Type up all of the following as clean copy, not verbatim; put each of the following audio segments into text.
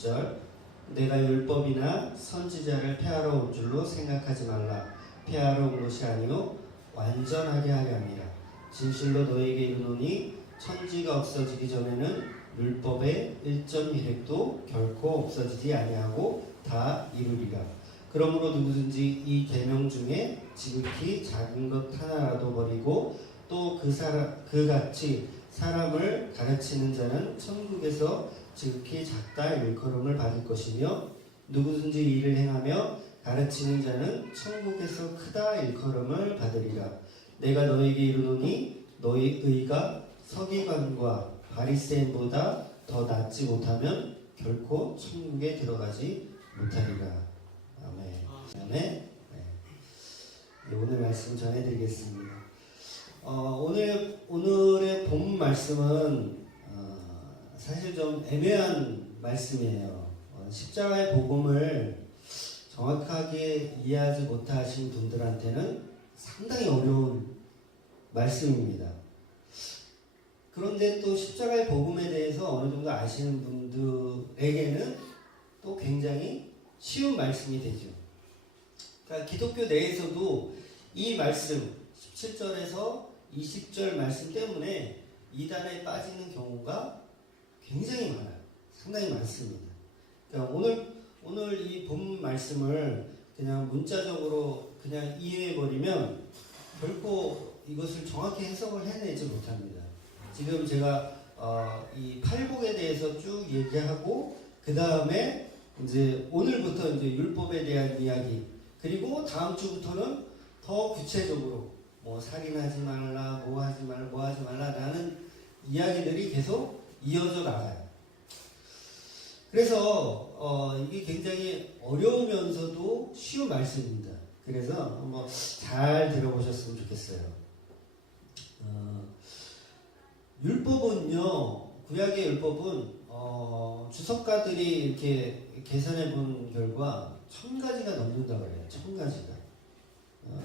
20절 내가 율법이나 선지자를 폐하러 온 줄로 생각하지 말라. 폐하러 온 것이 아니요 완전하게 하려 함이라. 진실로 너에게 이르노니 천지가 없어지기 전에는 율법의 1.1획도 결코 없어지지 아니하고 다 이루리라. 그러므로 누구든지 이 계명 중에 지극히 작은 것 하나라도 버리고 또 그같이 사람을 가르치는 자는 천국에서 지극히 작다 일컬음을 받을 것이며 누구든지 이를 행하며 가르치는 자는 천국에서 크다 일컬음을 받으리라. 내가 너에게 이르노니 너희 의가 서기관과 바리새인보다 더 낫지 못하면 결코 천국에 들어가지 못하리라. 아멘. 아멘. 네. 오늘 말씀 전해드리겠습니다. 오늘의 본 말씀은 사실 좀 애매한 말씀이에요. 십자가의 복음을 정확하게 이해하지 못하신 분들한테는 상당히 어려운 말씀입니다. 그런데 또 십자가의 복음에 대해서 어느 정도 아시는 분들에게는 또 굉장히 쉬운 말씀이 되죠. 그러니까 기독교 내에서도 이 말씀 17절에서 20절 말씀 때문에 이단에 빠지는 경우가 굉장히 많아요. 상당히 많습니다. 그러니까 오늘 이 본 말씀을 그냥 문자적으로 그냥 이해해버리면 결코 이것을 정확히 해석을 해내지 못합니다. 지금 제가 이 팔복에 대해서 쭉 얘기하고 그 다음에 이제 오늘부터 이제 율법에 대한 이야기 그리고 다음 주부터는 더 구체적으로 뭐 살인하지 말라, 뭐 하지 말라라는 이야기들이 계속 이어져 나가요. 그래서 이게 굉장히 어려우면서도 쉬운 말씀입니다. 그래서 한번 잘 들어보셨으면 좋겠어요. 율법은요, 구약의 율법은 주석가들이 이렇게 계산해 본 결과 1000가지가 넘는다고 해요. 1000가지가.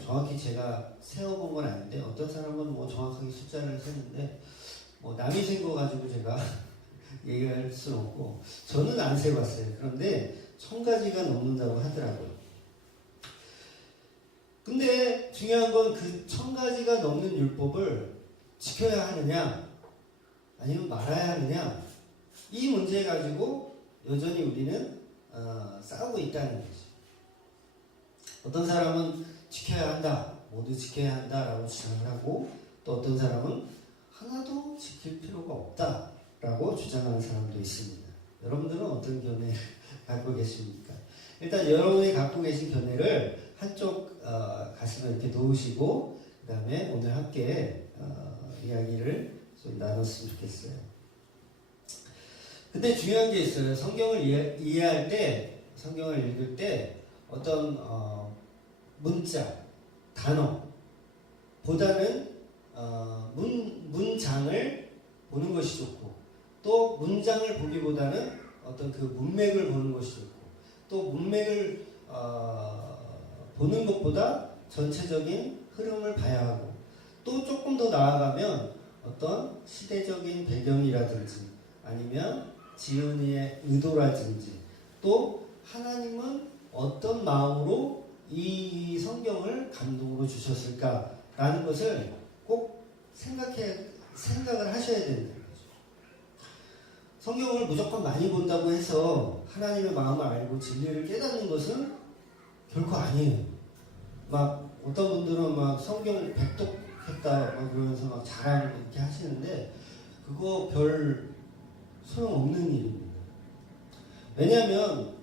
정확히 제가 세어본 건 아닌데 어떤 사람은 뭐 정확하게 숫자를 셌는데 뭐 남이 센 거 가지고 제가 얘기할 수는 없고 저는 안 세봤어요. 그런데 1000가지가 넘는다고 하더라고요. 근데 중요한 건 그 1000가지가 넘는 율법을 지켜야 하느냐 아니면 말아야 하느냐 이 문제 가지고 여전히 우리는 싸우고 있다는 거죠. 어떤 사람은 지켜야 한다, 모두 지켜야 한다라고 주장을 하고 또 어떤 사람은 하나도 지킬 필요가 없다라고 주장하는 사람도 있습니다. 여러분들은 어떤 견해 갖고 계십니까? 일단 여러분이 갖고 계신 견해를 한쪽 가슴에 이렇게 놓으시고 그 다음에 오늘 함께 이야기를 좀 나눴으면 좋겠어요. 근데 중요한 게 있어요. 성경을 이해할 때, 성경을 읽을 때 어떤 문자, 단어보다는 문장을 보는 것이 좋고 또 문장을 보기보다는 어떤 그 문맥을 보는 것이 좋고 또 문맥을 보는 것보다 전체적인 흐름을 봐야 하고 또 조금 더 나아가면 어떤 시대적인 배경이라든지 아니면 지은이의 의도라든지 또 하나님은 어떤 마음으로 이 성경을 감동으로 주셨을까라는 것을 꼭 생각을 하셔야 된다는 거죠. 성경을 무조건 많이 본다고 해서 하나님의 마음을 알고 진리를 깨닫는 것은 결코 아니에요. 막 어떤 분들은 막 성경 백독했다 막 그러면서 막 자랑 이렇게 하시는데 그거 별 소용없는 일입니다. 왜냐하면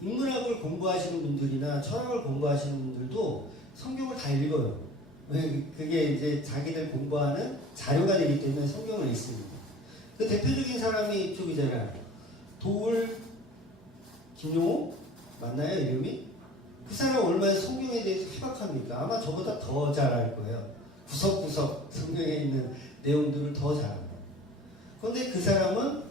인문학을 공부하시는 분들이나 철학을 공부하시는 분들도 성경을 다 읽어요. 왜 그게 이제 자기들 공부하는 자료가 되기 때문에 성경을 읽습니다. 그 대표적인 사람이 이쪽이잖아요. 도울 김용호 맞나요 이름이? 그 사람 얼마나 성경에 대해서 희박합니까? 아마 저보다 더 잘 알 거예요. 구석구석 성경에 있는 내용들을 더 잘 알아요. 그런데 그 사람은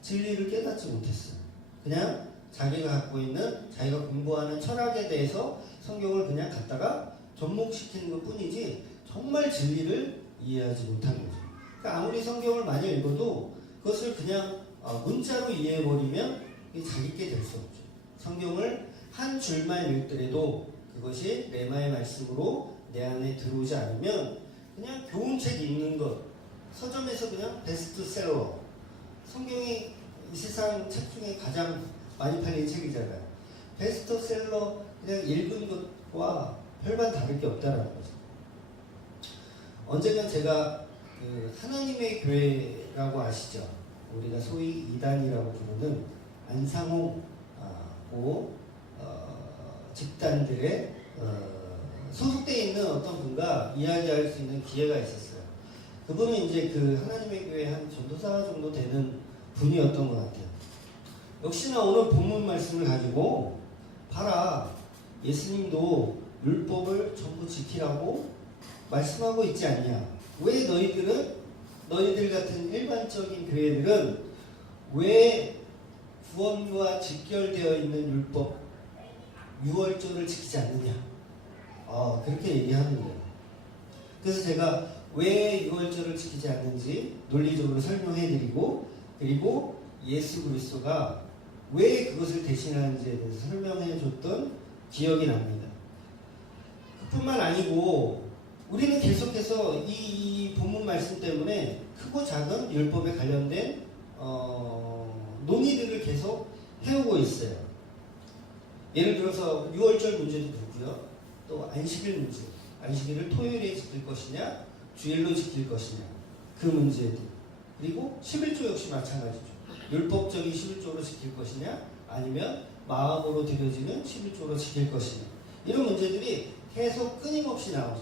진리를 깨닫지 못했어요. 그냥 자기가 갖고 있는 자기가 공부하는 철학에 대해서 성경을 그냥 갖다가 접목시키는 것 뿐이지 정말 진리를 이해하지 못한 거죠. 그러니까 아무리 성경을 많이 읽어도 그것을 그냥 문자로 이해해버리면 이게 자기께 될 수 없죠. 성경을 한 줄만 읽더라도 그것이 레마의 말씀으로 내 안에 들어오지 않으면 그냥 교훈책 읽는 것, 서점에서 그냥 베스트셀러, 성경이 이 세상 책 중에 가장 많이 팔린 책이잖아요. 베스트셀러 그냥 읽은 것과 별반 다를 게 없다라는 거죠. 언젠가 제가 그 하나님의 교회라고 아시죠? 우리가 소위 이단이라고 부르는 안상홍 집단들의 소속되어 있는 어떤 분과 이야기할 수 있는 기회가 있었어요. 그분은 이제 그 하나님의 교회 한 전도사 정도 되는 분이었던 것 같아요. 역시나 오늘 본문 말씀을 가지고 봐라, 예수님도 율법을 전부 지키라고 말씀하고 있지 않냐. 왜 너희들 같은 일반적인 교회들은 왜 구원과 직결되어 있는 율법 유월절을 지키지 않느냐. 그렇게 얘기하는 거예요. 그래서 제가 왜 유월절을 지키지 않는지 논리적으로 설명해드리고, 그리고 예수 그리스도가 왜 그것을 대신하는지에 대해서 설명해줬던 기억이 납니다. 그뿐만 아니고 우리는 계속해서 이 본문 말씀 때문에 크고 작은 율법에 관련된 논의들을 계속 해오고 있어요. 예를 들어서 유월절 문제도 그렇고요. 또 안식일 문제, 안식일을 토요일에 지킬 것이냐 주일로 지킬 것이냐 그 문제들, 그리고 11조 역시 마찬가지죠. 율법적인 11조로 지킬 것이냐 아니면 마음으로 드려지는 11조로 지킬 것이냐, 이런 문제들이 계속 끊임없이 나오죠.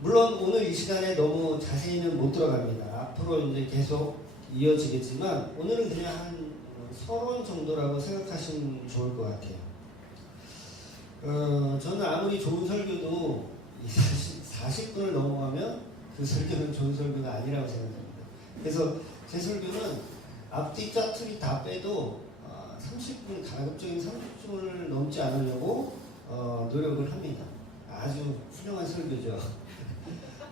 물론 오늘 이 시간에 너무 자세히는 못 들어갑니다. 앞으로 이제 계속 이어지겠지만 오늘은 그냥 한 서론 정도라고 생각하시면 좋을 것 같아요. 저는 아무리 좋은 설교도 40분을 넘어가면 그 설교는 좋은 설교가 아니라고 생각합니다. 그래서 제 설교는 앞뒤 짜투리 다 빼도 30분, 가급적인 30분을 넘지 않으려고 노력을 합니다. 아주 훌륭한 설교죠.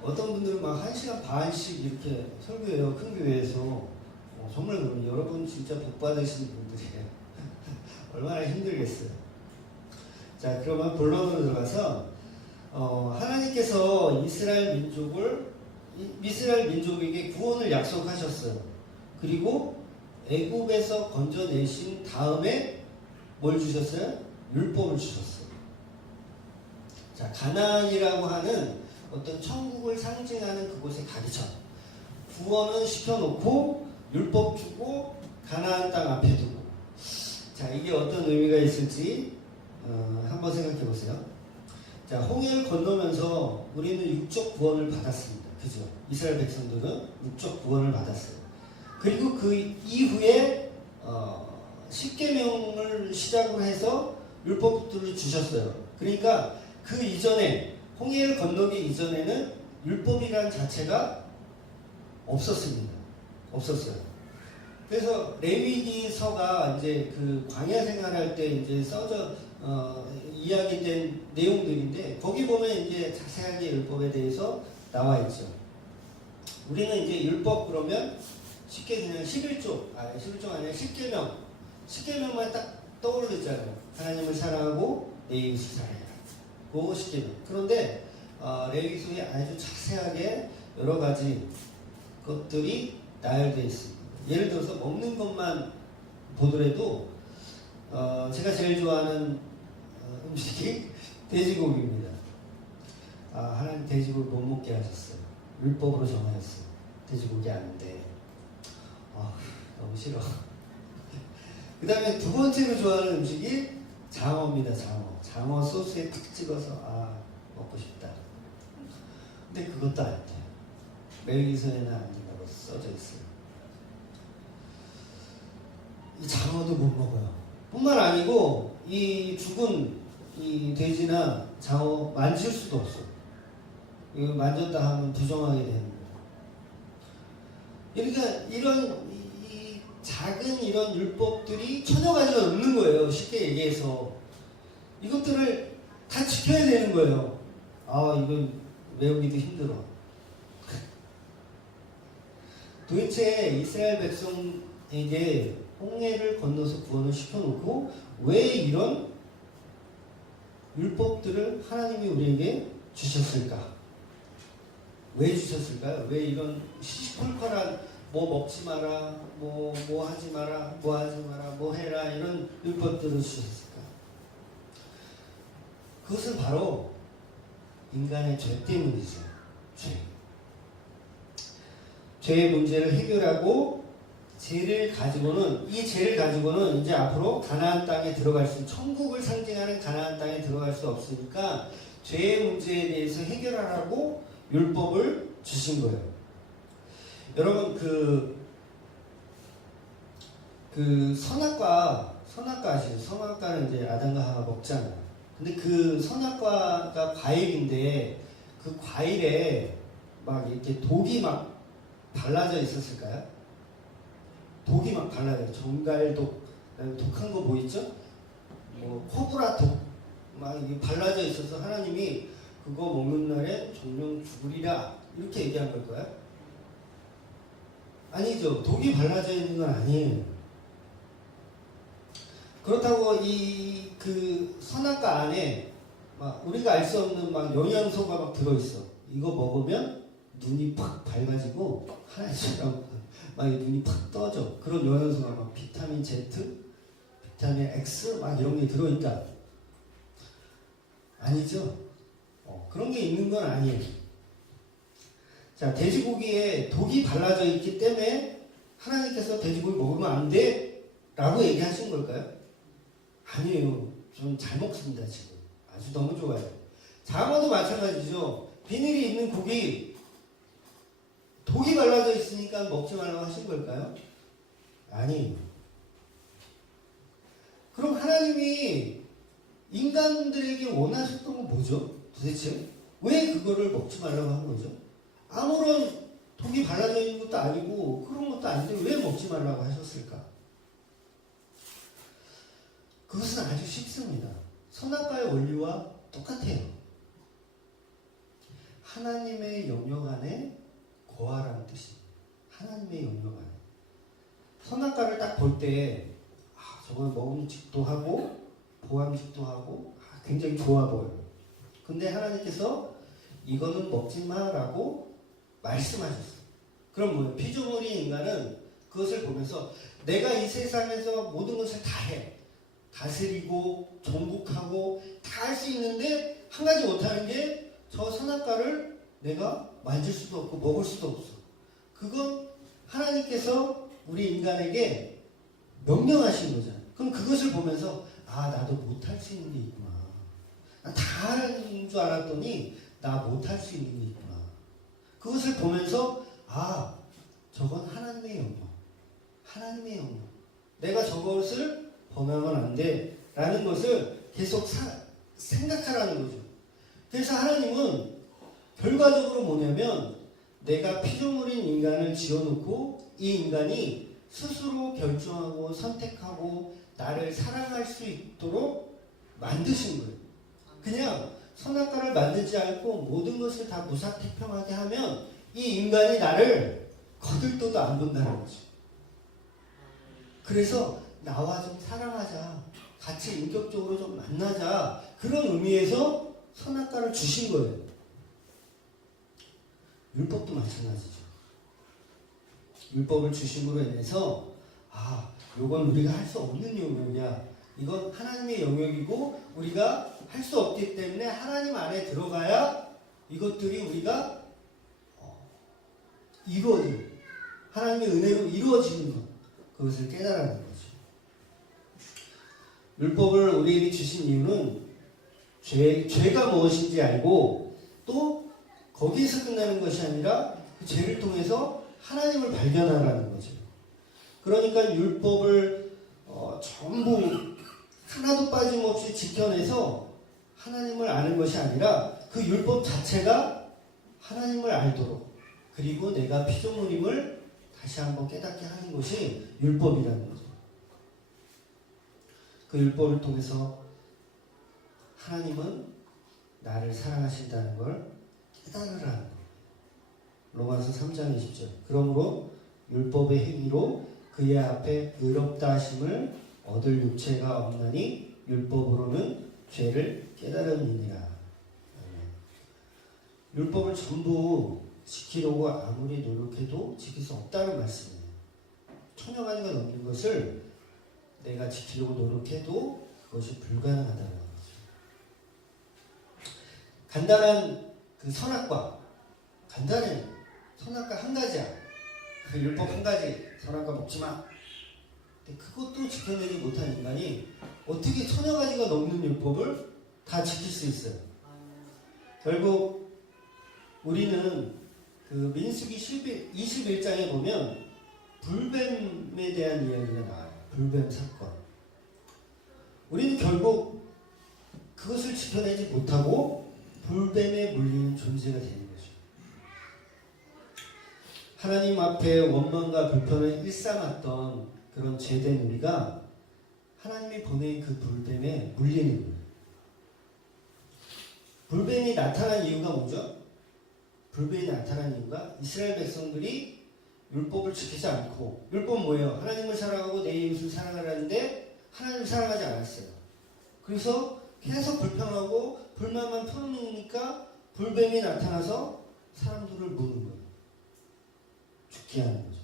어떤 분들은 막 1시간 반씩 이렇게 설교해요. 큰 교회에서. 정말 그럼 여러분 진짜 복 받으신 분들이에요. 얼마나 힘들겠어요. 자, 그러면 본론으로 들어가서 하나님께서 이스라엘 민족에게 구원을 약속하셨어요. 그리고 애굽에서 건져내신 다음에 뭘 주셨어요? 율법을 주셨어요. 자, 가나안이라고 하는 어떤 천국을 상징하는 그곳에 가기 전 구원은 시켜놓고 율법 주고 가나안 땅 앞에 두고, 자, 이게 어떤 의미가 있을지 한번 생각해 보세요. 자, 홍해를 건너면서 우리는 육적 구원을 받았습니다. 그죠? 이스라엘 백성들은 육적 구원을 받았어요. 그리고 그 이후에 십계명을 시작으로 해서 율법들을 주셨어요. 그러니까 그 이전에, 홍해를 건너기 이전에는 율법이라는 자체가 없었습니다. 없었어요. 그래서 레위기서가 이제 그 광야 생활할 때 이제 써져 이야기된 내용들인데, 거기 보면 이제 자세하게 율법에 대해서 나와 있죠. 우리는 이제 율법 그러면 쉽게 그냥 11조가 아니라 십계명만 딱 떠오르잖아요. 하나님을 사랑하고 내 이웃을 사랑해라. 그거 십계명. 그런데 레위기서에 아주 자세하게 여러 가지 것들이 나열되어 있습니다. 예를 들어서 먹는 것만 보더라도 제가 제일 좋아하는 음식이 돼지고기입니다. 하나님 돼지고기 못 먹게 하셨어요. 율법으로 정하셨어요. 돼지고기 안 돼. 너무 싫어. 그 다음에 두 번째로 좋아하는 음식이 장어입니다. 장어 소스에 탁 찍어서 먹고 싶다. 근데 그것도 안 돼요. 레위기서에는 안 된다고 써져 있어요. 이 장어도 못 먹어요. 뿐만 아니고 이 죽은 이 돼지나 장어 만질 수도 없어. 이거 만졌다 하면 부정하게 되는 거예요. 그러니까 이런 이 작은 이런 율법들이 천여 가지가 넘는 거예요. 쉽게 얘기해서 이것들을 다 지켜야 되는 거예요. 이건 외우기도 힘들어. 도대체 이스라엘 백성에게 홍해를 건너서 구원을 시켜놓고 왜 이런 율법들을 하나님이 우리에게 주셨을까? 왜 주셨을까요? 왜 이런 시시콜콜한 뭐 먹지 마라, 뭐 하지 마라, 뭐 하지 마라, 뭐 해라 이런 율법들을 주셨을까? 그것은 바로 인간의 죄 때문이죠. 죄. 죄의 문제를 해결하고 이 죄를 가지고는 이제 앞으로 가나안 땅에 들어갈 수, 천국을 상징하는 가나안 땅에 들어갈 수 없으니까 죄의 문제에 대해서 해결하라고 율법을 주신 거예요. 여러분 그 선악과 아시죠? 선악과는 이제 아담과 하와 먹잖아요. 근데 그 선악과가 과일인데 그 과일에 막 이렇게 독이 막 발라져 있었을까요? 독이 막 발라져. 정갈독, 독한 거 뭐 있죠? 뭐 코브라 독 막 발라져 있어서 하나님이 그거 먹는 날에 정령 죽으리라 이렇게 얘기한 걸까요? 아니죠. 독이 발라져 있는 건 아니에요. 그렇다고 그 선악과 안에 막 우리가 알 수 없는 막 영양소가 막 들어있어. 이거 먹으면 눈이 팍 밝아지고 하나처럼 막 눈이 팍 떠져. 그런 영양소가 막 비타민 Z, 비타민 X 막 이런 게 들어있다. 아니죠. 그런 게 있는 건 아니에요. 자, 돼지고기에 독이 발라져 있기 때문에 하나님께서 돼지고기 먹으면 안 돼 라고 얘기하신 걸까요? 아니에요. 저는 잘 먹습니다. 지금 아주 너무 좋아요. 장어도 마찬가지죠. 비늘이 있는 고기 독이 발라져 있으니까 먹지 말라고 하신 걸까요? 아니에요. 그럼 하나님이 인간들에게 원하셨던 건 뭐죠? 도대체 왜 그거를 먹지 말라고 한 거죠? 아무런 독이 발라져 있는 것도 아니고 그런 것도 아닌데 왜 먹지 말라고 하셨을까? 그것은 아주 쉽습니다. 선악과의 원리와 똑같아요. 하나님의 영역 안에 거하라는 뜻입니다. 하나님의 영역 안에. 선악과를 딱 볼 때 저걸 먹음직도 하고 보암직도 하고 굉장히 좋아 보여요. 근데 하나님께서 이거는 먹지 마라고 말씀하셨어요. 그럼 뭐예요? 피조물인 인간은 그것을 보면서 내가 이 세상에서 모든 것을 다 해. 다스리고 정복하고 다 할 수 있는데 한 가지 못하는 게 저 선악과를 내가 만질 수도 없고 먹을 수도 없어. 그건 하나님께서 우리 인간에게 명령하신 거잖아요. 그럼 그것을 보면서 나도 못할 수 있는 게 있구나. 나 다 하는 줄 알았더니 나 못할 수 있는 게 있구나. 그것을 보면서 저건 하나님의 영역. 하나님의 영역. 내가 저것을 범하면 안 돼 라는 것을 계속 생각하라는 거죠. 그래서 하나님은 결과적으로 뭐냐면 내가 피조물인 인간을 지어놓고 이 인간이 스스로 결정하고 선택하고 나를 사랑할 수 있도록 만드신 거예요. 그냥 선악과를 만들지 않고 모든 것을 다 무사태평하게 하면 이 인간이 나를 거들떠도 안 본다는 거죠. 그래서 나와 좀 사랑하자. 같이 인격적으로 좀 만나자. 그런 의미에서 선악과를 주신 거예요. 율법도 마찬가지죠. 율법을 주심으로 인해서 요건 우리가 할 수 없는 영역이야. 이건 하나님의 영역이고 우리가 할 수 없기 때문에 하나님 안에 들어가야 이것들이 우리가 이루어지는, 하나님의 은혜로 이루어지는 것, 그것을 깨달아내는 거죠. 율법을 우리에게 주신 이유는 죄가 무엇인지 알고 또 거기에서 끝나는 것이 아니라 그 죄를 통해서 하나님을 발견하라는 거죠. 그러니까 율법을 전부 하나도 빠짐없이 지켜내서 하나님을 아는 것이 아니라 그 율법 자체가 하나님을 알도록, 그리고 내가 피조물임을 다시 한번 깨닫게 하는 것이 율법이라는 거죠. 그 율법을 통해서 하나님은 나를 사랑하신다는 걸 깨달으라는 거예요. 로마서 3장 20절. 그러므로 율법의 행위로 그의 앞에 의롭다 하심을 얻을 육체가 없나니 율법으로는 죄를 깨달음이니라. 율법을 전부 지키려고 아무리 노력해도 지킬 수 없다는 말씀이에요. 1000여 가지가 넘는 것을 내가 지키려고 노력해도 그것이 불가능하다는 거죠. 간단한 그 선악과, 간단해. 선악과 한 가지야. 그 율법 한 가지, 선악과 먹지 마. 근데 그것도 지켜내지 못한 인간이 어떻게 1000여 가지가 넘는 율법을 다 지킬 수 있어요? 결국 우리는 그 민수기 21장에 보면 불뱀에 대한 이야기가 나와요. 불뱀 사건. 우리는 결국 그것을 지켜내지 못하고 불뱀에 물리는 존재가 되는 거죠. 하나님 앞에 원망과 불편을 일삼았던 그런 죄된 우리가 하나님이 보낸 그 불뱀에 물리는 거예요. 불뱀이 나타난 이유가 뭐죠? 불뱀이 나타난 이유가 이스라엘 백성들이 율법을 지키지 않고, 율법은 뭐예요? 하나님을 사랑하고 내 이웃을 사랑하라는데 하나님을 사랑하지 않았어요. 그래서 계속 불평하고 불만만 풀어놓으니까 불뱀이 나타나서 사람들을 무는 거예요. 죽게 하는 거죠.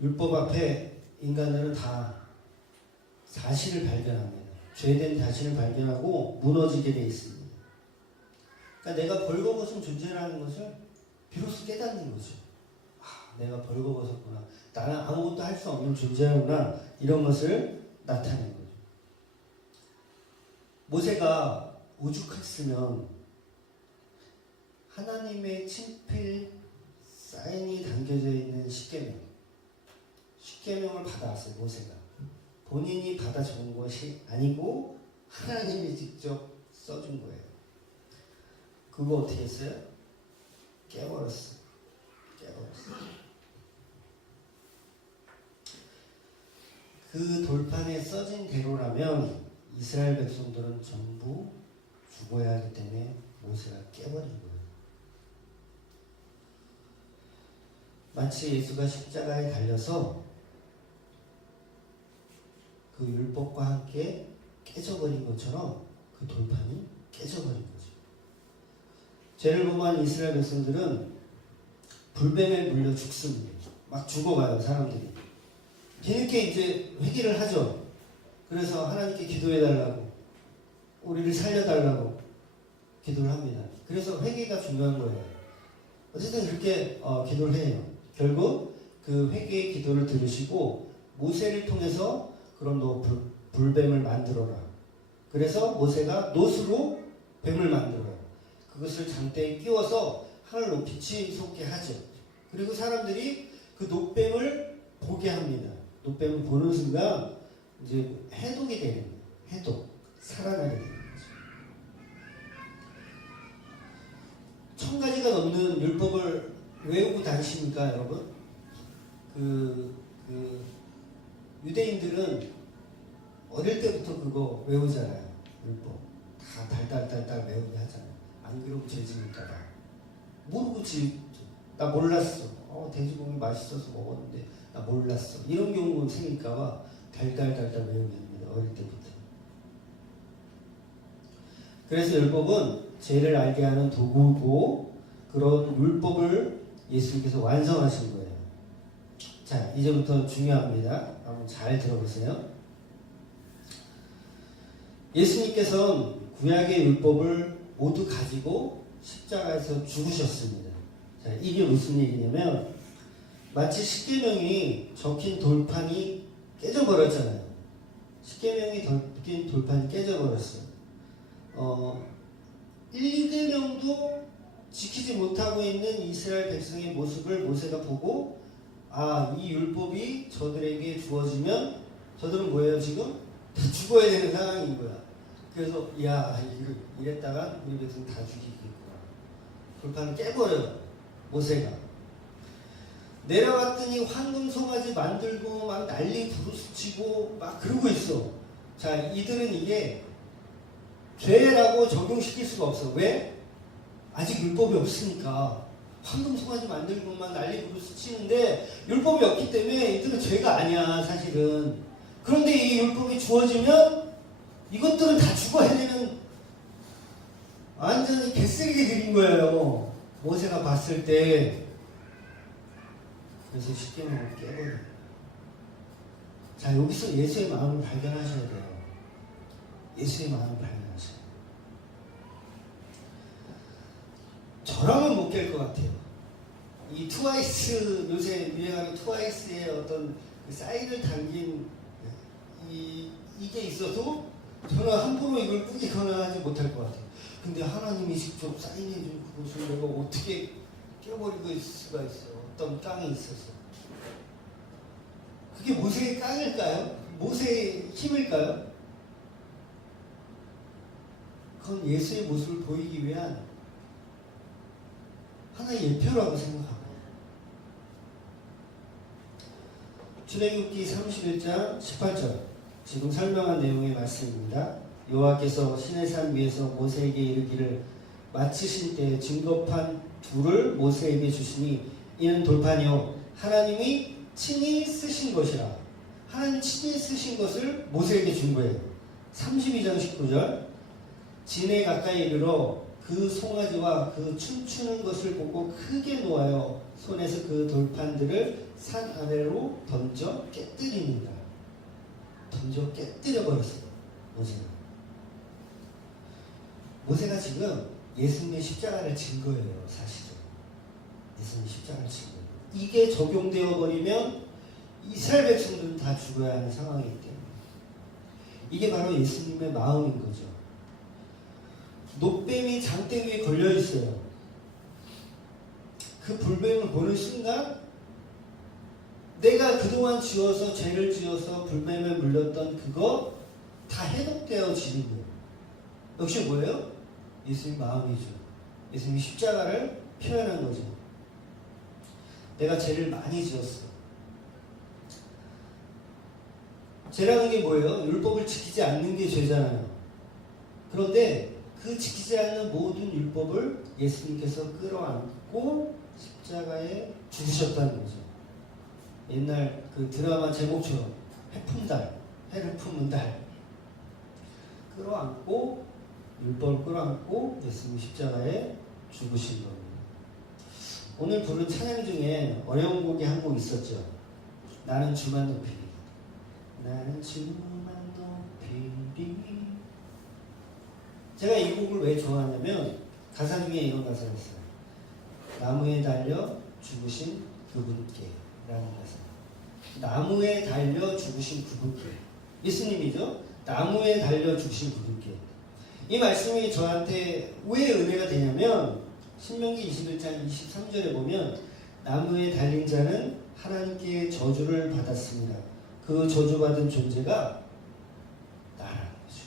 율법 앞에 인간들은 다 자신을 발견합니다. 죄된 자신을 발견하고 무너지게 되어 있습니다. 그러니까 내가 벌거벗은 존재라는 것을 비로소 깨닫는 거죠. 아, 내가 벌거벗었구나. 나는 아무것도 할 수 없는 존재구나. 이런 것을 나타낸 거죠. 모세가 오죽했으면 하나님의 친필 사인이 담겨져 있는 십계명을 받아왔어요. 모세가 본인이 받아 적은 것이 아니고 하나님이 직접 써준 거예요. 그거 어떻게 했어요? 깨버렸어. 그 돌판에 써진 대로라면 이스라엘 백성들은 전부 죽어야 하기 때문에 모세가 깨버린 거예요. 마치 예수가 십자가에 달려서 그 율법과 함께 깨져버린 것처럼 그 돌판이 깨져버린 거죠. 죄를 범한 이스라엘 백성들은 불뱀에 물려 죽습니다. 막 죽어가요, 사람들이. 뒤늦게 이제 회개를 하죠. 그래서 하나님께 기도해달라고, 우리를 살려달라고 기도를 합니다. 그래서 회개가 중요한 거예요. 어쨌든 그렇게 기도를 해요. 결국 그 회개의 기도를 들으시고 모세를 통해서 그럼 너 불뱀을 만들어라. 그래서 모세가 놋으로 뱀을 만들어요. 그것을 장대에 끼워서 하늘 높이 솟게 하죠. 그리고 사람들이 그 놋뱀을 보게 합니다. 놋뱀을 보는 순간 이제 해독이 되는 거예요. 해독, 살아나게 되는 거죠. 1000가지가 넘는 율법을 외우고 다니십니까, 여러분? 유대인들은 어릴 때부터 그거 외우잖아요. 율법 다 달달달달 외우게 하잖아요. 안 그러면 죄지니까 봐. 모르고 나 몰랐어. 돼지고기 맛있어서 먹었는데 나 몰랐어. 이런 경우 생길까봐 달달달달 외우게 합니다. 어릴 때부터. 그래서 율법은 죄를 알게 하는 도구고, 그런 율법을 예수님께서 완성하신 거예요. 자, 이제부터 중요합니다. 한번 잘 들어보세요. 예수님께서는 구약의 율법을 모두 가지고 십자가에서 죽으셨습니다. 자, 이게 무슨 얘기냐면 마치 십계명이 적힌 돌판이 깨져버렸잖아요. 십계명이 적힌 돌판이 깨져버렸어요. 1계명도 지키지 못하고 있는 이스라엘 백성의 모습을 모세가 보고, 아, 이 율법이 저들에게 주어지면 저들은 뭐예요? 지금 다 죽어야 되는 상황인 거야. 그래서 야, 이랬다가 우리 백성 다 죽이겠구나. 돌판을 깨버려요, 모세가. 내려갔더니 황금 송아지 만들고 막 난리 부르스치고 막 그러고 있어. 자, 이들은 이게 죄라고 적용시킬 수가 없어. 왜? 아직 율법이 없으니까 황금 송아지 만들고만 난리 부르스 치는데 율법이 없기 때문에 이들은 죄가 아니야 사실은. 그런데 이 율법이 주어지면 이것들은 다 죽어야 되는 완전히 개쓰레기 들인 거예요. 모세가 봤을 때. 그래서 쉽게 말하면 깨버려요. 자, 여기서 예수의 마음을 발견하셔야 돼요. 예수의 마음을 발견하셔야 돼요. 저라면 못 깰 것 같아요. 이 트와이스, 요새 유행하는 트와이스의 어떤 사인을 담긴 이게 있어도 저는 함부로 이걸 꾸기거나 하지 못할 것 같아요. 근데 하나님이 직접 사인해준 그것을 내가 어떻게 깨버리고 있을 수가 있어요. 어떤 깡이 있어서. 그게 모세의 깡일까요? 모세의 힘일까요? 그건 예수의 모습을 보이기 위한 하나의 예표라고 생각합니다. 출애굽기 31장 18절 지금 설명한 내용의 말씀입니다. 여호와께서 시내산 위에서 모세에게 이르기를 마치실 때 증거판 둘을 모세에게 주시니 이는 돌판이요 하나님이 친히 쓰신 것이라. 하나님 친히 쓰신 것을 모세에게 준 거예요. 32장 19절 진에 가까이 이르러 그 송아지와 그 춤추는 것을 보고 크게 놓아요 손에서 그 돌판들을 산 아래로 던져 깨뜨리는다. 던져 깨뜨려 버렸어요. 모세가 지금 예수님의 십자가를 진 거예요. 사실은 예수님의 십자가를 진 거예요. 이게 적용되어 버리면 이스라엘 백성들은 다 죽어야 하는 상황이기 때문에 이게 바로 예수님의 마음인 거죠. 노뱀이 장대 위에 걸려 있어요. 그 불뱀을 보는 순간 내가 그동안 죄를 지어서 불뱀에 물렸던 그거 다 해독되어지는 거예요. 역시 뭐예요? 예수님 마음이죠. 예수님이 십자가를 표현한 거죠. 내가 죄를 많이 지었어. 죄라는 게 뭐예요? 율법을 지키지 않는 게 죄잖아요. 그런데 그 지키지 않는 모든 율법을 예수님께서 끌어안고 십자가에 죽으셨다는 거죠. 옛날 그 드라마 제목처럼 해품달, 해를 품은 달. 끌어안고 율법을 끌어안고 예수님 십자가에 죽으신 겁니다. 오늘 부른 찬양 중에 어려운 곡이 한 곡 있었죠. 나는 주만 높이리. 나는 주만 높이리. 제가 이 곡을 왜 좋아하냐면 가사 중에 이런 가사가 있어요. 나무에 달려 죽으신 그분께 라는 가사. 나무에 달려 죽으신 그분께. 예수님이죠. 나무에 달려 죽으신 그분께. 이 말씀이 저한테 왜 은혜가 되냐면 신명기 21장 23절에 보면 나무에 달린 자는 하나님께 저주를 받았습니다. 그 저주받은 존재가 나라는 거죠.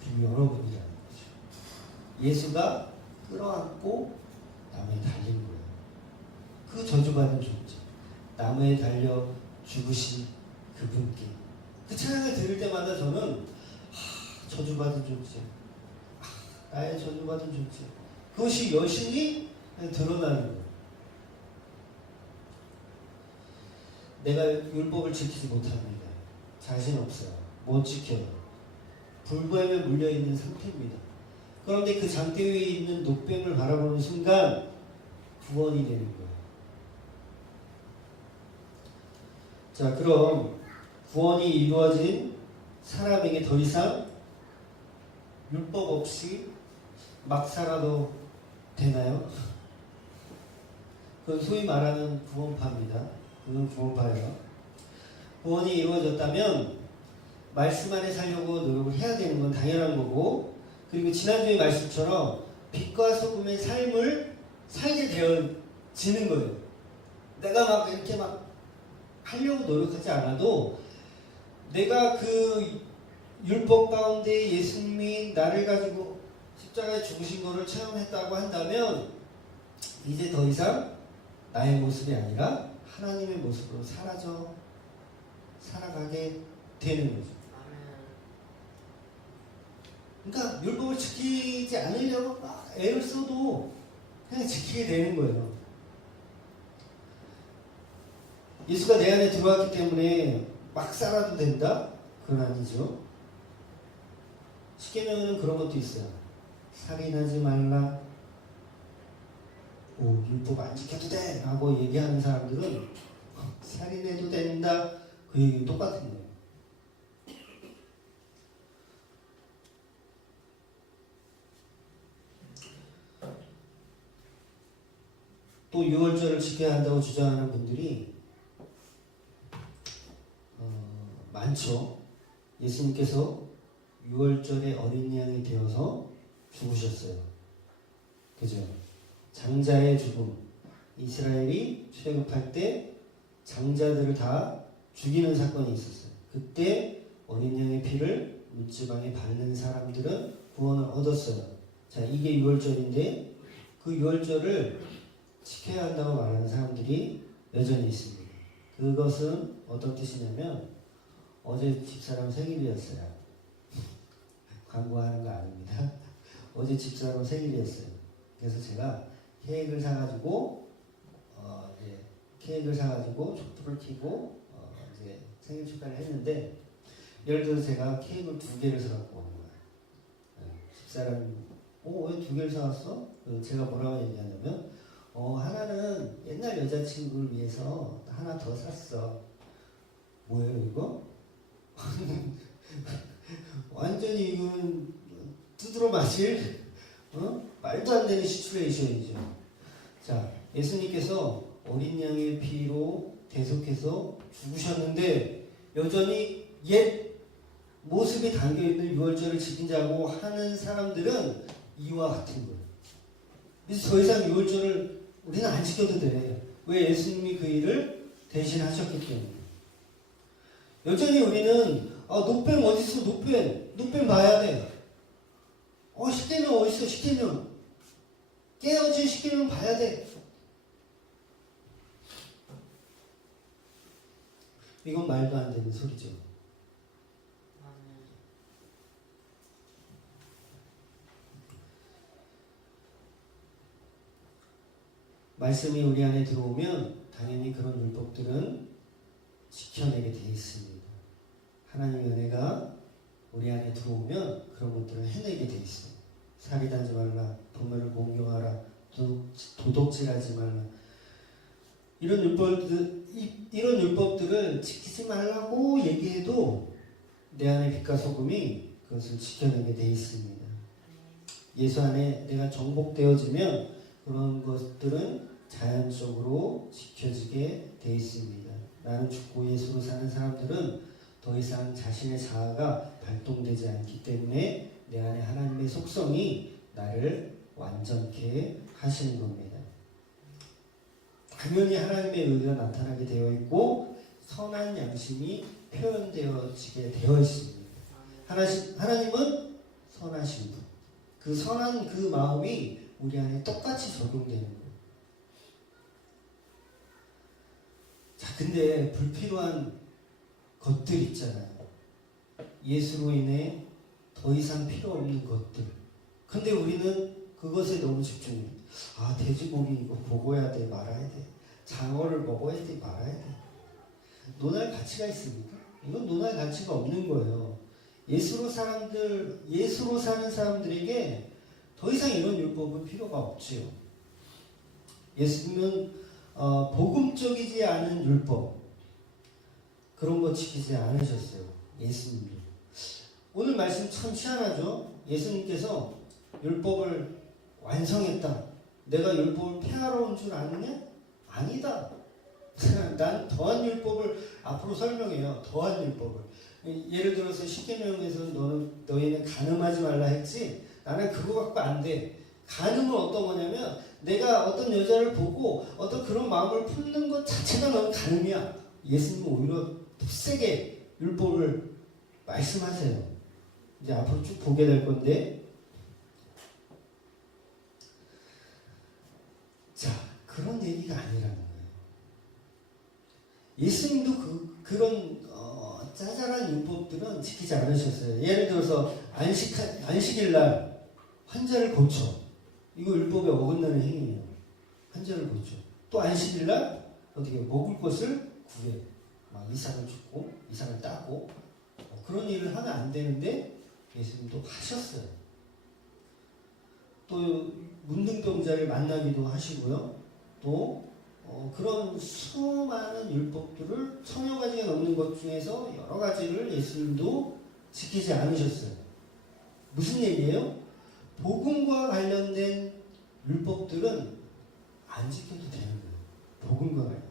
그리고 여러분이라는 거죠. 예수가 끌어안고 나무에 달린 거예요. 그 저주받은 존재. 나무에 달려 죽으신 그분께. 그 찬양을 들을 때마다 저는 저주받은 존재. 나의 저주받은 존재. 그것이 여신이 드러나는 거예요. 내가 율법을 지키지 못합니다. 자신 없어요. 못 지켜요. 불뱀에 물려있는 상태입니다. 그런데 그 장대 위에 있는 녹뱀을 바라보는 순간 구원이 되는 거예요. 자, 그럼 구원이 이루어진 사람에게 더 이상 율법 없이 막 살아도 되나요? 그건 소위 말하는 구원파입니다. 그건 구원파예요. 구원이 이루어졌다면 말씀 안에 살려고 노력을 해야 되는 건 당연한 거고, 그리고 지난주의 말씀처럼 빛과 소금의 삶을 살게 되어지는 거예요. 내가 막 이렇게 막 하려고 노력하지 않아도 내가 그 율법 가운데 예수님이 나를 가지고 십자가에 죽으신 것을 체험했다고 한다면 이제 더 이상 나의 모습이 아니라 하나님의 모습으로 살아가게 되는 거죠. 그러니까 율법을 지키지 않으려고 막 애를 써도 그냥 지키게 되는 거예요. 예수가 내 안에 들어왔기 때문에 막 살아도 된다? 그건 아니죠. 십계명에는 그런 것도 있어요. 살인하지 말라. 오, 율법 안 지켜도 돼! 라고 얘기하는 사람들은 살인해도 된다. 그 얘기는 똑같은 거예요. 또 유월절을 지켜야 한다고 주장하는 분들이 많죠. 예수님께서 유월절에 어린 양이 되어서 죽으셨어요. 그죠? 장자의 죽음. 이스라엘이 출애굽할 때 장자들을 다 죽이는 사건이 있었어요. 그때 어린 양의 피를 문지방에 바르는 사람들은 구원을 얻었어요. 자, 이게 유월절인데 그 유월절을 지켜야 한다고 말하는 사람들이 여전히 있습니다. 그것은 어떤 뜻이냐면 어제 집사람 생일이었어요. 광고하는 거 아닙니다. 어제 집사람 생일이었어요. 그래서 제가 케이크를 사가지고 촛불을 켜고 이제 생일 축하를 했는데 예를 들어서 제가 케이크를 2개를 사갖고 온 거예요. 집사람이 왜 2개를 사왔어? 제가 뭐라고 얘기하냐면 하나는 옛날 여자친구를 위해서 하나 더 샀어. 뭐예요 이거? 완전히 이건 두드러 맞을 말도 안 되는 시츄에이션이죠. 자, 예수님께서 어린 양의 피로 대속해서 죽으셨는데 여전히 옛 모습이 담겨있는 유월절을 지키자고 하는 사람들은 이와 같은 거예요. 그래서 더 이상 유월절을 우리는 안 지켜도 돼. 왜? 예수님이 그 일을 대신하셨기 때문에. 여전히 우리는 노뱀 어디 있어? 노뱀 봐야 돼. 십계명 어디 있어? 십계명 깨어진 십계명 봐야 돼. 이건 말도 안 되는 소리죠. 말씀이 우리 안에 들어오면 당연히 그런 율법들은 지켜내게 되어 있습니다. 하나님의 은혜가 우리 안에 들어오면 그런 것들을 해내게 되어 있어요. 살인하지 말라, 부모를 공경하라, 도둑질하지 말라. 이런 율법들을 지키지 말라고 얘기해도 내 안에 빛과 소금이 그것을 지켜내게 되어 있습니다. 예수 안에 내가 정복되어지면 그런 것들은 자연적으로 지켜지게 되어 있습니다. 나는 죽고 예수로 사는 사람들은 더 이상 자신의 자아가 발동되지 않기 때문에 내 안에 하나님의 속성이 나를 완전케 하시는 겁니다. 당연히 하나님의 의가 나타나게 되어 있고 선한 양심이 표현되어지게 되어 있습니다. 하나님은 선하신 분. 그 선한 그 마음이 우리 안에 똑같이 적용되는 거예요. 자, 근데 불필요한 것들 있잖아요. 예수로 인해 더 이상 필요 없는 것들. 근데 우리는 그것에 너무 집중해요. 돼지고기 이거 먹어야 돼, 말아야 돼. 장어를 먹어야 돼, 말아야 돼. 논할 가치가 있습니까? 이건 논할 가치가 없는 거예요. 예수로 사는 사람들에게 더 이상 이런 율법은 필요가 없지요. 예수님은 복음적이지 않은 율법 그런 거 지키지 않으셨어요. 예수님도. 오늘 말씀 참 희한하죠. 예수님께서 율법을 완성했다. 내가 율법을 폐하러 온 줄 아느냐? 아니다. 난 더한 율법을 앞으로 설명해요. 더한 율법을. 예를 들어서 십계명에서 너희는 간음하지 말라 했지. 나는 그거 갖고 안 돼. 간음은 어떤 거냐면 내가 어떤 여자를 보고 어떤 그런 마음을 품는 것 자체가 너는 간음이야. 예수님은 오히려 더 세게 율법을 말씀하세요. 이제 앞으로 쭉 보게 될 건데, 자, 그런 얘기가 아니라는 거예요. 예수님도 그런 짜잘한 율법 율법들은 지키지 않으셨어요. 예를 들어서 안식일 날 환자를 고쳐. 이거 율법에 어긋나는 행위예요. 환자를 고쳐. 또 안식일 날 어떻게 먹을 것을 구해. 막 이삭을 줍고 이삭을 따고 그런 일을 하면 안 되는데 예수님도 하셨어요. 또 문둥병자를 만나기도 하시고요. 또 그런 수많은 율법들을 1000여 가지가 넘는 것 중에서 여러 가지를 예수님도 지키지 않으셨어요. 무슨 얘기예요? 복음과 관련된 율법들은 안 지켜도 되는 거예요. 복음과 관련.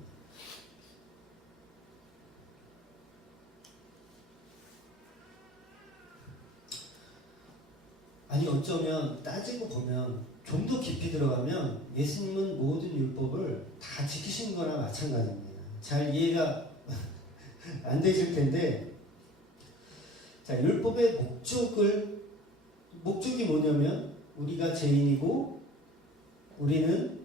아니 어쩌면 따지고 보면 좀 더 깊이 들어가면 예수님은 모든 율법을 다 지키신 거나 마찬가지입니다. 잘 이해가 안 되실 텐데, 자, 율법의 목적이 뭐냐면 우리가 죄인이고 우리는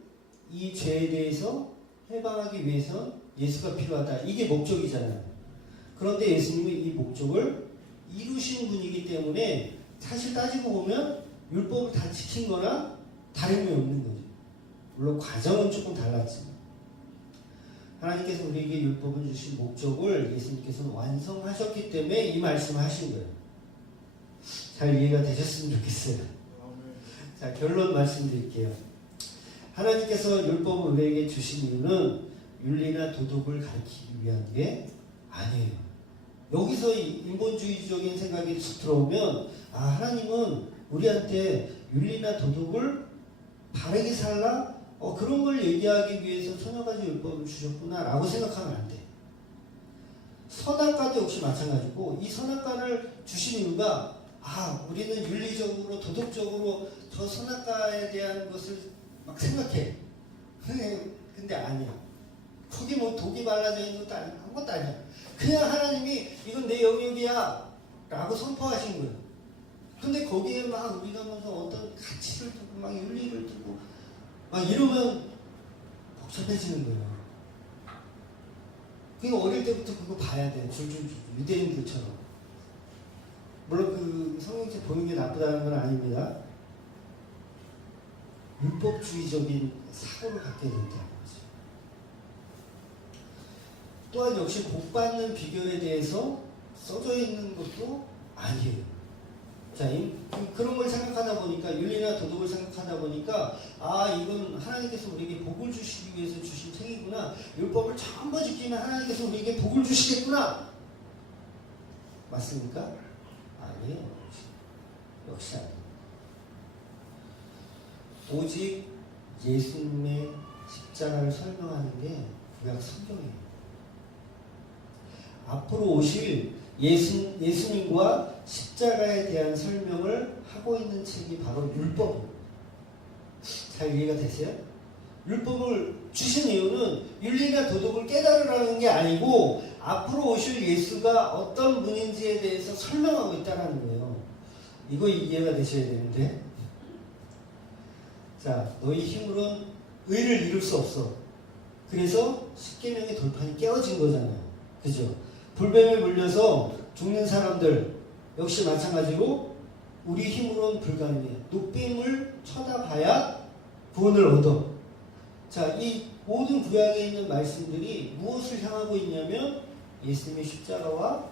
이 죄에 대해서 해방하기 위해서 예수가 필요하다. 이게 목적이잖아요. 그런데 예수님은 이 목적을 이루신 분이기 때문에 사실 따지고 보면 율법을 다 지킨 거나 다름이 없는 거죠. 물론 과정은 조금 달랐지만 하나님께서 우리에게 율법을 주신 목적을 예수님께서는 완성하셨기 때문에 이 말씀을 하신 거예요. 잘 이해가 되셨으면 좋겠어요. 자, 결론 말씀드릴게요. 하나님께서 율법을 우리에게 주신 이유는 윤리나 도덕을 가르치기 위한 게 아니에요. 여기서 인본주의적인 생각이 들어오면 하나님은 우리한테 윤리나 도덕을 바르게 살라? 그런 걸 얘기하기 위해서 1000여가지 율법을 주셨구나 라고 생각하면 안 돼. 선악과도 역시 마찬가지고 이 선악과를 주신 이유가 우리는 윤리적으로 도덕적으로 저 선악과에 대한 것을 막 생각해. 근데 아니야. 거기 뭐 독이 발라져 있는 것도 아니야. 아무것도 아니야. 그냥 하나님이 이건 내 영역이야 라고 선포하신 거예요. 근데 거기에 막 우리가 어떤 가치를 두고 막 윤리를 두고 막 이러면 복잡해지는 거예요. 그러니까 어릴 때부터 그거 봐야 돼. 줄줄줄 유대인들처럼. 물론 그 성경책 보는 게 나쁘다는 건 아닙니다. 율법주의적인 사고를 갖게 된다는 거죠. 또한 역시 복 받는 비결에 대해서 써져 있는 것도 아니에요. 자, 그런 걸 생각하다 보니까 윤리나 도덕을 생각하다 보니까 이건 하나님께서 우리에게 복을 주시기 위해서 주신 책이구나. 율법을 전부 지키면 하나님께서 우리에게 복을 주시겠구나. 맞습니까? 아니에요. 역시 아니에요. 오직 예수님의 십자가를 설명하는 게 구약 성경이에요. 앞으로 오실 예수님과 십자가에 대한 설명을 하고 있는 책이 바로 율법입니다. 잘 이해가 되세요? 율법을 주신 이유는 윤리나 도덕을 깨달으라는 게 아니고 앞으로 오실 예수가 어떤 분인지에 대해서 설명하고 있다는 거예요. 이거 이해가 되셔야 되는데, 자, 너희 힘으로는 의를 이룰 수 없어. 그래서 십계명의 돌판이 깨어진 거잖아요. 그죠? 불뱀에 물려서 죽는 사람들 역시 마찬가지로 우리 힘으로는 불가능해요. 노뱀을 쳐다봐야 구원을 얻어. 자, 이 모든 구약에 있는 말씀들이 무엇을 향하고 있냐면 예수님의 십자가와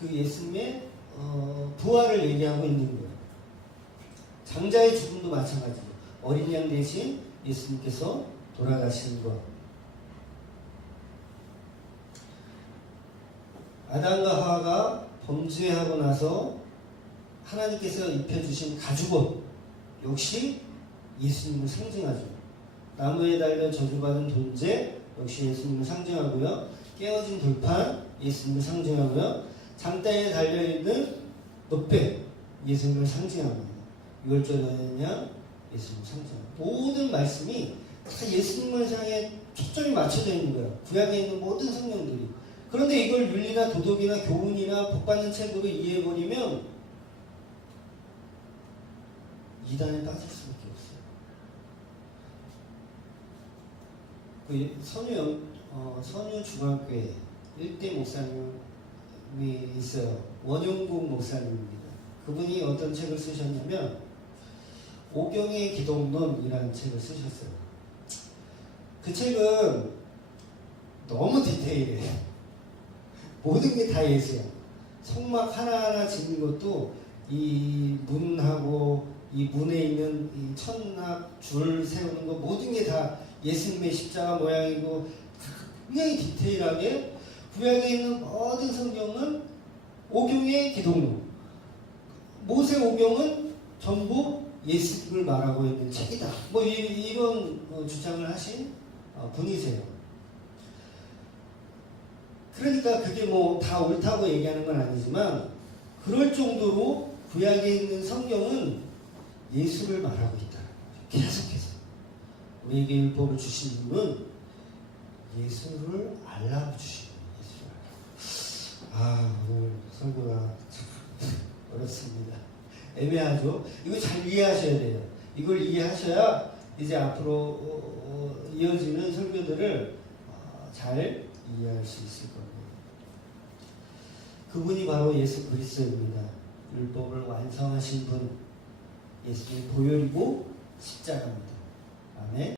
그 예수님의 부활을 얘기하고 있는 거예요. 장자의 죽음도 마찬가지로 어린 양 대신 예수님께서 돌아가시는 것. 아담과 하와가 범죄하고 나서 하나님께서 입혀주신 가죽옷 역시 예수님을 상징하죠. 나무에 달려 저주받은 돈재 역시 예수님을 상징하고요. 깨어진 돌판 예수님을 상징하고요. 장대에 달려있는 놋뱀 예수님을 상징합니다. 유월절 양 예수님을 상징합니다. 모든 말씀이 다 예수님을 향해 초점이 맞춰져 있는 거예요. 구약에 있는 모든 성경들이. 그런데 이걸 윤리나 도덕이나 교훈이나 복받는 책으로 이해해버리면 이단에 빠질 수밖에 없어요. 그 선유 중앙교회 1대 목사님 있어요. 원용국 목사님입니다. 그분이 어떤 책을 쓰셨냐면 오경의 기독론이라는 책을 쓰셨어요. 그 책은 너무 디테일해요. 모든 게 다 예수야. 성막 하나하나 짓는 것도 이 문하고 이 문에 있는 이 천막 줄 세우는 거 모든 게 다 예수님의 십자가 모양이고 굉장히 디테일하게 구약에 있는 모든 성경은 오경의 기독론, 모세 오경은 전부 예수를 말하고 있는 책이다. 뭐 이런 주장을 하신 분이세요. 그러니까 그게 뭐 다 옳다고 얘기하는 건 아니지만 그럴 정도로 구약에 있는 성경은 예수를 말하고 있다. 계속해서 우리에게 율법을 주신 분은 예수를 알라고 주신 분이에요. 오늘 설교가 참 어렵습니다. 애매하죠? 이거 잘 이해하셔야 돼요. 이걸 이해하셔야 이제 앞으로 이어지는 설교들을 잘 이해할 수 있을 겁니다. 그분이 바로 예수 그리스도입니다. 율법을 완성하신 분, 예수의 보혈이고 십자가입니다. 아멘.